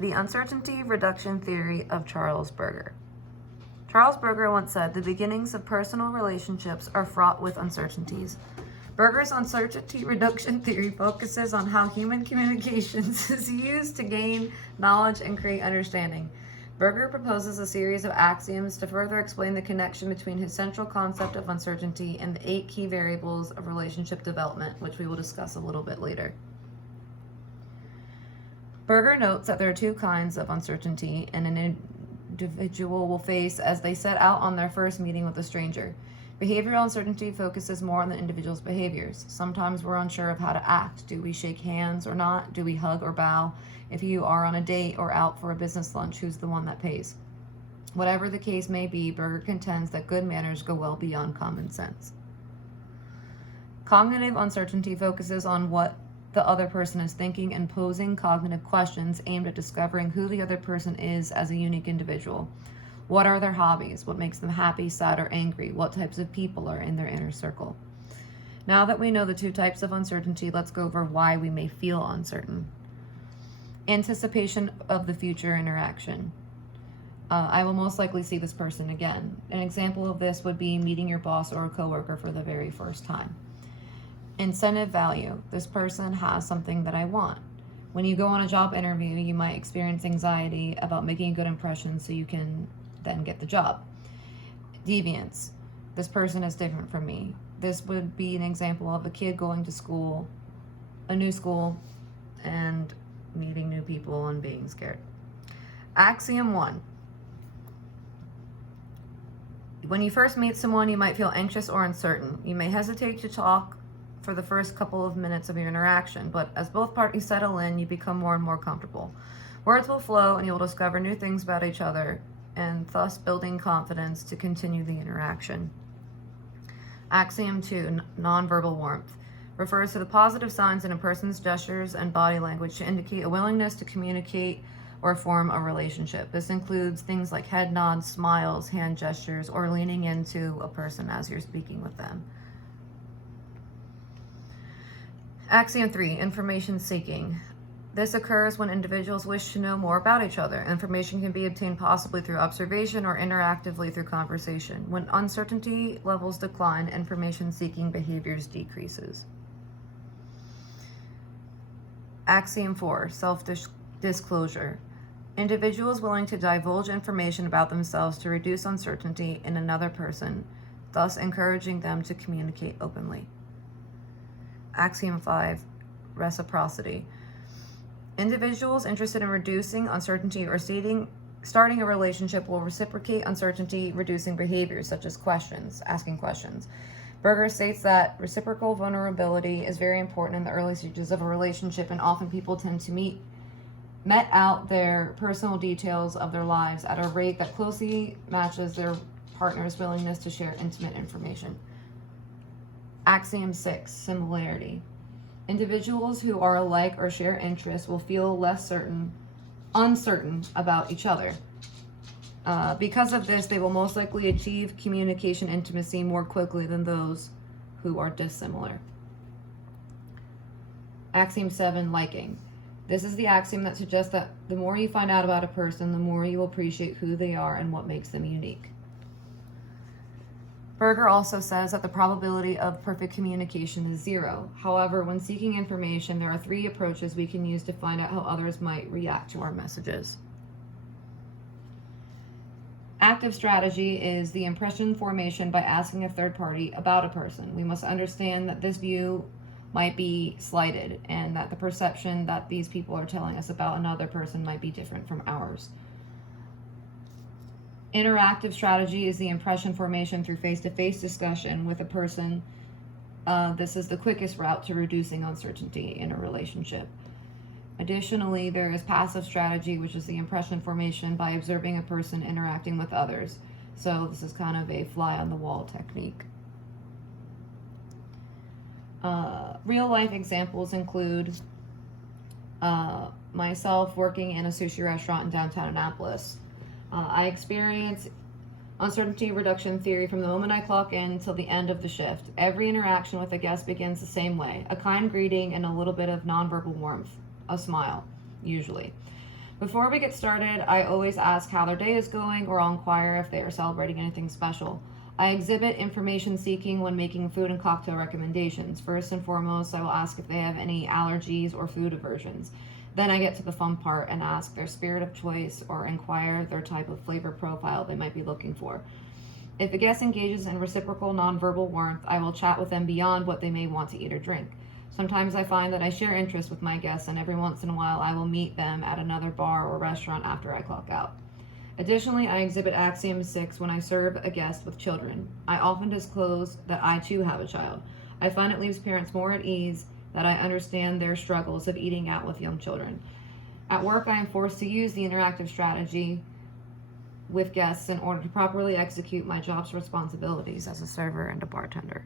The uncertainty reduction theory of Charles Berger. Charles Berger once said, "The beginnings of personal relationships are fraught with uncertainties." Berger's uncertainty reduction theory focuses on how human communications is used to gain knowledge and create understanding. Berger proposes a series of axioms to further explain the connection between his central concept of uncertainty and the 8 key variables of relationship development, which we will discuss a little bit later. Berger notes that there are 2 kinds of uncertainty an individual will face as they set out on their first meeting with a stranger. Behavioral uncertainty focuses more on the individual's behaviors. Sometimes we're unsure of how to act. Do we shake hands or not? Do we hug or bow? If you are on a date or out for a business lunch, who's the one that pays? Whatever the case may be, Berger contends that good manners go well beyond common sense. Cognitive uncertainty focuses on what the other person is thinking and posing cognitive questions aimed at discovering who the other person is as a unique individual. What are their hobbies? What makes them happy, sad, or angry? What types of people are in their inner circle? Now that we know the 2 types of uncertainty, let's go over why we may feel uncertain. Anticipation of the future interaction. I will most likely see this person again. An example of this would be meeting your boss or a coworker for the very first time. Incentive value. This person has something that I want. When you go on a job interview, you might experience anxiety about making a good impression so you can then get the job. Deviance. This person is different from me. This would be an example of a kid going to school, a new school, and meeting new people and being scared. Axiom 1. When you first meet someone, you might feel anxious or uncertain. You may hesitate to talk for the first couple of minutes of your interaction, but as both parties settle in, you become more and more comfortable. Words will flow and you will discover new things about each other, and thus building confidence to continue the interaction. Axiom 2, nonverbal warmth, refers to the positive signs in a person's gestures and body language to indicate a willingness to communicate or form a relationship. This includes things like head nods, smiles, hand gestures, or leaning into a person as you're speaking with them. Axiom 3, information seeking. This occurs when individuals wish to know more about each other. Information can be obtained possibly through observation or interactively through conversation. When uncertainty levels decline, information-seeking behaviors decreases. Axiom 4, self-disclosure. Individuals willing to divulge information about themselves to reduce uncertainty in another person, thus encouraging them to communicate openly. Axiom 5, reciprocity. Individuals interested in reducing uncertainty or starting a relationship will reciprocate uncertainty reducing behaviors such as asking questions. Berger states that reciprocal vulnerability is very important in the early stages of a relationship, and often people tend to met out their personal details of their lives at a rate that closely matches their partner's willingness to share intimate information. Axiom 6, similarity. Individuals who are alike or share interests will feel uncertain about each other. Because of this, they will most likely achieve communication intimacy more quickly than those who are dissimilar. Axiom 7, liking. This is the axiom that suggests that the more you find out about a person, the more you will appreciate who they are and what makes them unique. Berger also says that the probability of perfect communication is 0. However, when seeking information, there are 3 approaches we can use to find out how others might react to our messages. Active strategy is the impression formation by asking a third party about a person. We must understand that this view might be slighted and that the perception that these people are telling us about another person might be different from ours. Interactive strategy is the impression formation through face-to-face discussion with a person. This is the quickest route to reducing uncertainty in a relationship. Additionally, there is passive strategy, which is the impression formation by observing a person interacting with others. So this is kind of a fly-on-the-wall technique. Real-life examples include myself working in a sushi restaurant in downtown Annapolis. I experience uncertainty reduction theory from the moment I clock in until the end of the shift. Every interaction with a guest begins the same way: a kind greeting and a little bit of nonverbal warmth, a smile, usually. Before we get started, I always ask how their day is going, or I'll inquire if they are celebrating anything special. I exhibit information seeking when making food and cocktail recommendations. First and foremost, I will ask if they have any allergies or food aversions. Then I get to the fun part and ask their spirit of choice or inquire their type of flavor profile they might be looking for. If a guest engages in reciprocal nonverbal warmth, I will chat with them beyond what they may want to eat or drink. Sometimes I find that I share interests with my guests, and every once in a while I will meet them at another bar or restaurant after I clock out. Additionally, I exhibit Axiom 6 when I serve a guest with children. I often disclose that I too have a child. I find it leaves parents more at ease that I understand their struggles of eating out with young children. At work, I am forced to use the interactive strategy with guests in order to properly execute my job's responsibilities as a server and a bartender.